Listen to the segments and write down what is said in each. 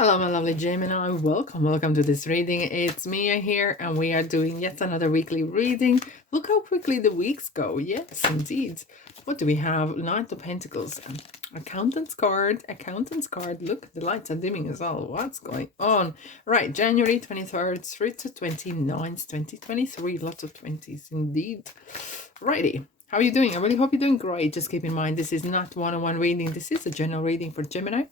Hello, my lovely Gemini. Welcome to this reading. It's Mia here, and we are doing yet another weekly reading. Look how quickly the weeks go. Yes, indeed. What do we have? Knight of Pentacles. Accountant's card. Accountant's card. Look, the lights are dimming as well. What's going on? Right, January 23rd through to 29th, 2023. Lots of 20s indeed. Righty. How are you doing? I really hope you're doing great. Just keep in mind, this is not one-on-one reading. This is a general reading for Gemini.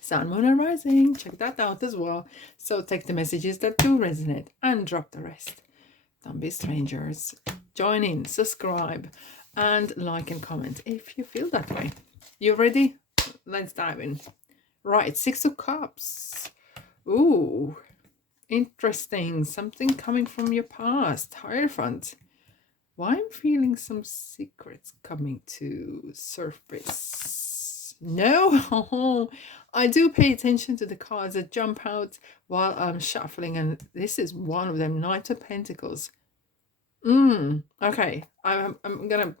Sun, Moon, and Rising. Check that out as well. So take the messages that do resonate and drop the rest. Don't be strangers. Join in, subscribe, and like and comment if you feel that way. You ready? Let's dive in. Right, Six of Cups. Ooh, interesting. Something coming from your past. Hierophant. Why I'm feeling some secrets coming to surface. No, I do pay attention to the cards that jump out while I'm shuffling, and this is one of them. Knight of Pentacles. Okay, I'm gonna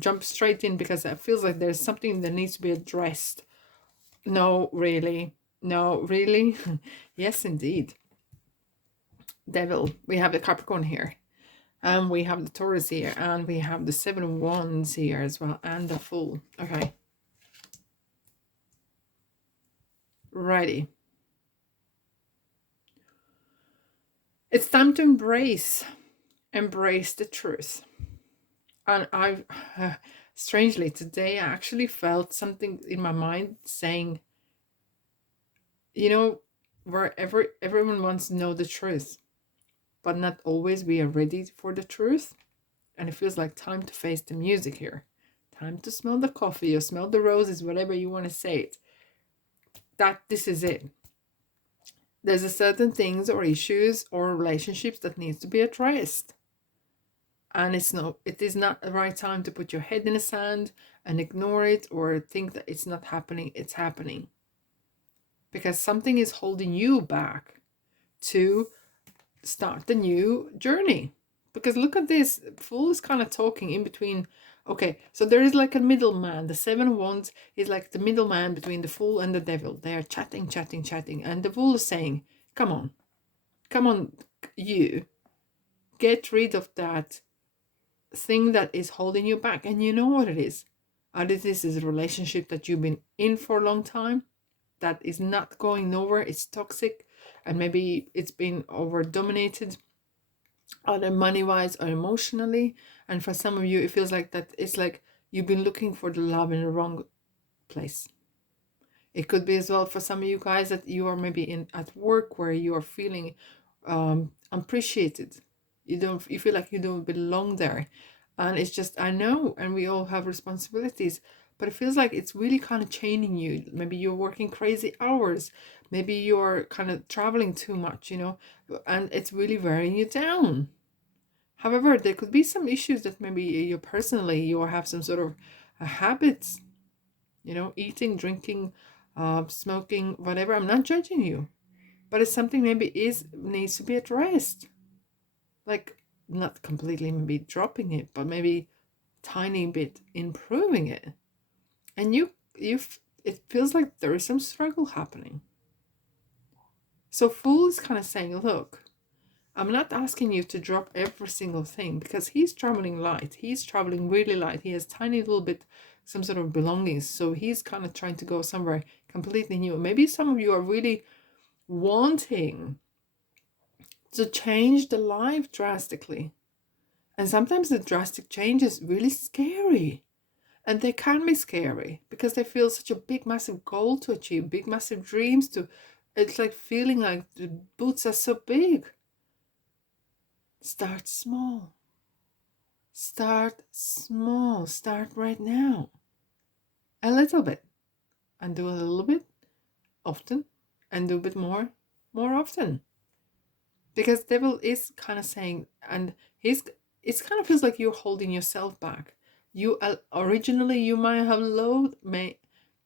jump straight in because it feels like there's something that needs to be addressed. No, really. No, really. Yes, indeed. Devil. We have the Capricorn here. And we have the Taurus here, and we have the Seven of Wands here as well, and the Fool. Okay. Righty. It's time to embrace the truth. And I've, strangely, today I actually felt something in my mind saying, you know, wherever everyone wants to know the truth, but not always we are ready for the truth. And it feels like time to face the music here. Time to smell the coffee or smell the roses, whatever you want to say it. That this is it. There's a certain things or issues or relationships that needs to be addressed. And it is not the right time to put your head in the sand and ignore it or think that it's not happening. It's happening. Because something is holding you back to start the new journey. Because look at this. Fool is kind of talking in between. Okay, so there is like a middleman. The Seven of Wands is like the middleman between the Fool and the Devil. They are chatting. And the Fool is saying, come on, you. Get rid of that thing that is holding you back. And you know what it is. Either this is a relationship that you've been in for a long time that is not going nowhere. It's toxic. And maybe it's been over dominated, either money-wise or emotionally. And for some of you, it feels like that it's like you've been looking for the love in the wrong place. It could be as well for some of you guys that you are maybe at work where you are feeling appreciated. You feel like you don't belong there. And it's just, I know, and we all have responsibilities, but it feels like it's really kind of chaining you. Maybe you're working crazy hours. Maybe you're kind of traveling too much, and it's really wearing you down. However, there could be some issues that maybe you personally, you have some sort of habits, eating, drinking, smoking, whatever. I'm not judging you, but it's something maybe needs to be addressed. Like, not completely maybe dropping it, but maybe tiny bit improving it. And it feels like there is some struggle happening. So Fool is kind of saying, look, I'm not asking you to drop every single thing, because he's traveling light. He's traveling really light. He has tiny little bit, some sort of belongings. So he's kind of trying to go somewhere completely new. Maybe some of you are really wanting to change the life drastically. And sometimes the drastic change is really scary. And they can be scary because they feel such a big, massive goal to achieve, big, massive dreams to. It's like feeling like the boots are so big. Start small. Start small. Start right now. A little bit. And do a little bit often. And do a bit more often. Because Devil is kind of saying, and it kind of feels like you're holding yourself back. You originally, you might have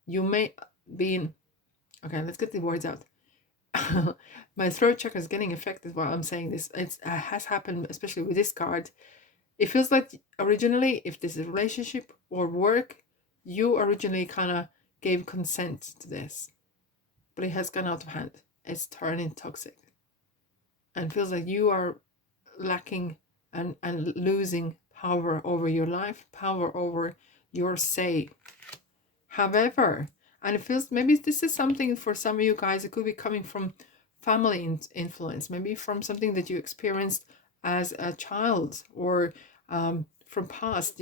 you may been, okay, let's get the words out. My throat chakra is getting affected while I'm saying this. It has happened, especially with this card. It feels like originally, if this is a relationship or work, you originally kind of gave consent to this. but it has gone out of hand. It's turning toxic and feels like you are lacking and losing power over your life, power over your say. However, and it feels maybe this is something for some of you guys, it could be coming from family influence, maybe from something that you experienced as a child, or from past.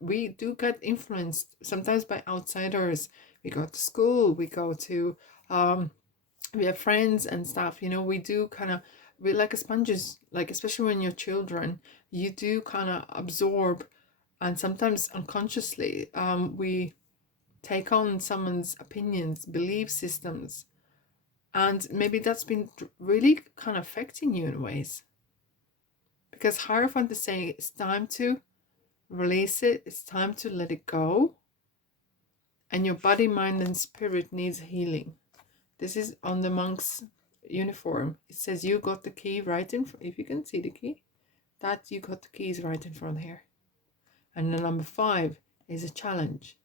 We do get influenced sometimes by outsiders. We go to school, we go to we have friends and stuff. We do kind of, we like a sponges, like especially when you're children, you do kind of absorb, and sometimes unconsciously we take on someone's opinions, belief systems, and maybe that's been really kind of affecting you in ways. Because Hierophant is saying it's time to release it, it's time to let it go, and your body, mind, and spirit needs healing. This is on the monk's uniform. It says you got the key right in front. If you can see the key, that you got the keys right in front here. And the number 5 is a challenge.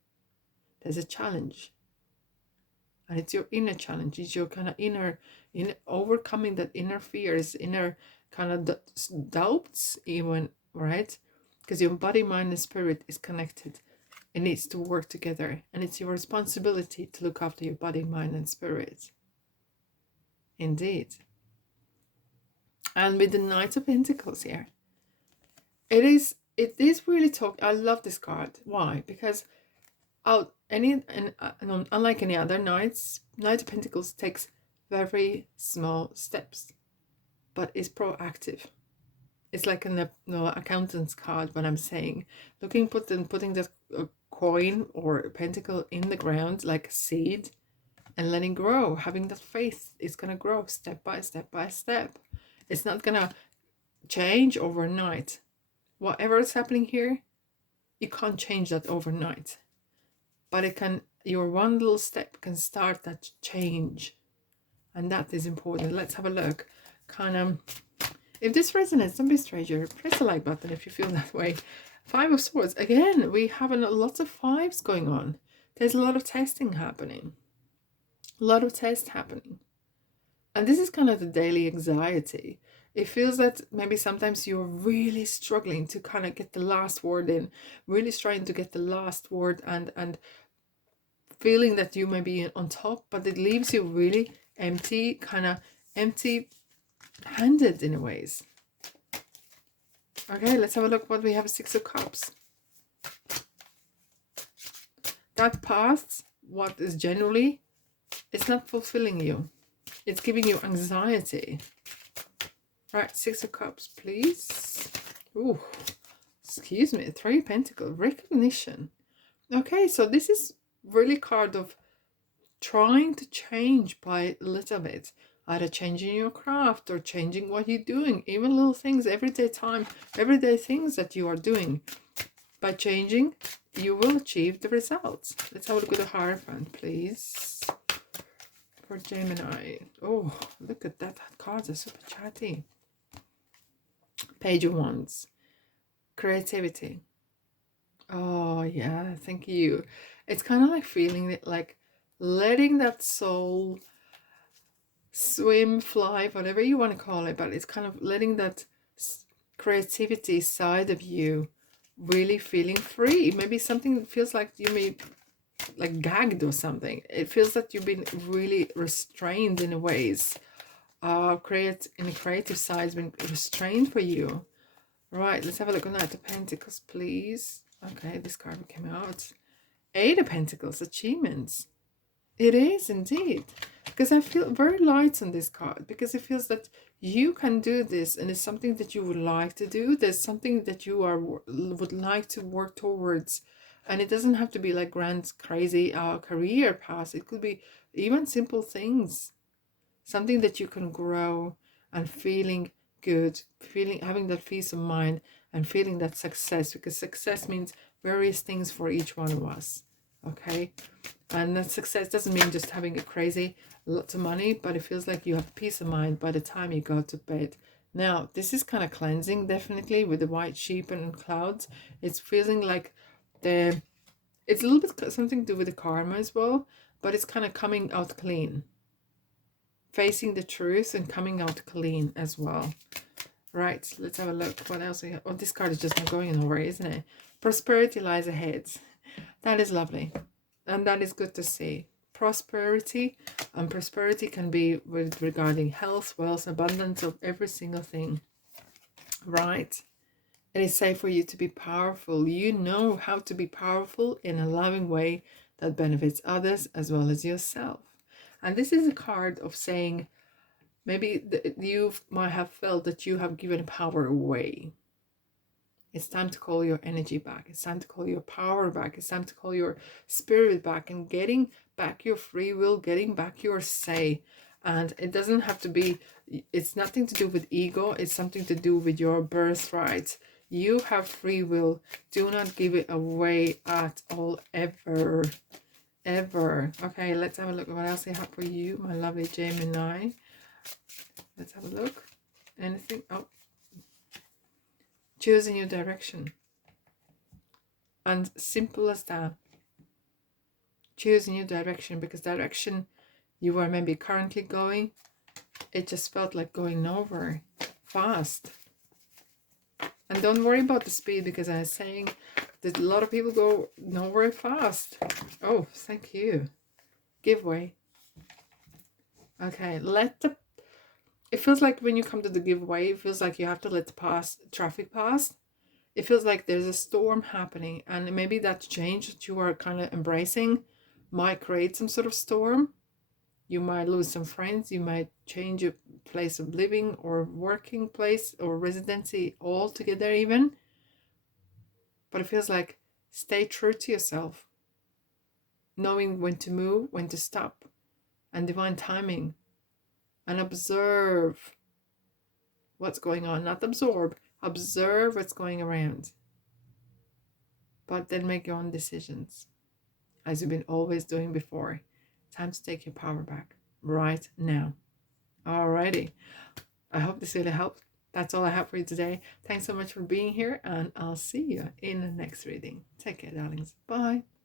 There's a challenge. And it's your inner challenge. It's your kind of inner overcoming that inner fears, inner kind of doubts even, right? Because your body, mind, and spirit is connected. It needs to work together. And it's your responsibility to look after your body, mind, and spirit. Indeed. And with the Knight of Pentacles here, it is really I love this card. Why? Because unlike any other knights, Knight of Pentacles takes very small steps, but is proactive. It's like an accountant's card. What I'm saying, putting the coin or pentacle in the ground like a seed, and letting grow, having that faith. It's gonna grow step by step by step. It's not gonna change overnight. Whatever is happening here, you can't change that overnight, but it can. Your one little step can start that change, and that is important. Let's have a look. Kind of, if this resonates, don't be a stranger. Press the like button if you feel that way. 5 of Swords. Again, we have lots of 5s going on. There's a lot of testing happening. A lot of tests happening. And this is kind of the daily anxiety. It feels that maybe sometimes you're really struggling to kind of get the last word in, really trying to get the last word, and feeling that you may be on top, but it leaves you really empty, kind of empty-handed in a ways. Okay, let's have a look what we have. 6 of Cups. That past, what is generally, it's not fulfilling you. It's giving you anxiety. Right, 6 of Cups, please. Ooh, excuse me. 3 of Pentacles, recognition. Okay, so this is really card of trying to change by a little bit. Either changing your craft or changing what you're doing. Even little things, everyday things that you are doing. By changing, you will achieve the results. Let's have a look at the Hierophant, please. For Gemini. Oh, look at that. That cards are super chatty. Page of Wands. Creativity. Oh, yeah. Thank you. It's kind of like feeling it, like letting that soul swim, fly, whatever you want to call it, but it's kind of letting that creativity side of you really feeling free. Maybe something that feels like you may like gagged or something. It feels that you've been really restrained in a ways. Creative side has been restrained for you. Right, let's have a look on that. The Pentacles, please. Okay, this card came out. 8 of Pentacles, achievements. It is indeed, because I feel very light on this card, because it feels that you can do this, and it's something that you would like to do. There's something that you would like to work towards, and it doesn't have to be like grand, crazy career path. It could be even simple things, something that you can grow and feeling good, having that peace of mind and feeling that success, because success means various things for each one of us. Okay, and that success doesn't mean just having a crazy lots of money, but it feels like you have peace of mind by the time you go to bed. Now this is kind of cleansing, definitely, with the white sheep and clouds. It's feeling like it's a little bit something to do with the karma as well, but it's kind of coming out clean. facing the truth and coming out clean as well. Right, let's have a look. What else we have? Oh, this card is just not going nowhere, isn't it? Prosperity lies ahead. That is lovely. And that is good to see. Prosperity, and prosperity can be regarding health, wealth, abundance of every single thing. Right? It is safe for you to be powerful. You know how to be powerful in a loving way that benefits others as well as yourself. And this is a card of saying, maybe you might have felt that you have given power away. It's time to call your energy back. It's time to call your power back. It's time to call your spirit back and getting back your free will, getting back your say. And it doesn't have to be, it's nothing to do with ego. It's something to do with your birthright. You have free will. Do not give it away at all, ever. Ever. Okay, let's have a look at what else I have for you, my lovely Gemini. Let's have a look. Anything? Oh. Choose a new direction. And simple as that. Choose a new direction, because direction you are maybe currently going, it just felt like going nowhere fast. And don't worry about the speed, because I was saying that a lot of people go nowhere fast. Oh, thank you. Give way. Okay, it feels like when you come to the giveaway, it feels like you have to let the traffic pass. It feels like there's a storm happening, and maybe that change that you are kind of embracing might create some sort of storm. You might lose some friends, you might change your place of living or working place or residency altogether even. But it feels like stay true to yourself, knowing when to move, when to stop, and divine timing. And observe what's going on. Not absorb, observe what's going around. But then make your own decisions, as you've been always doing before. Time to take your power back right now. Alrighty. I hope this really helped. That's all I have for you today. Thanks so much for being here, and I'll see you in the next reading. Take care, darlings. Bye.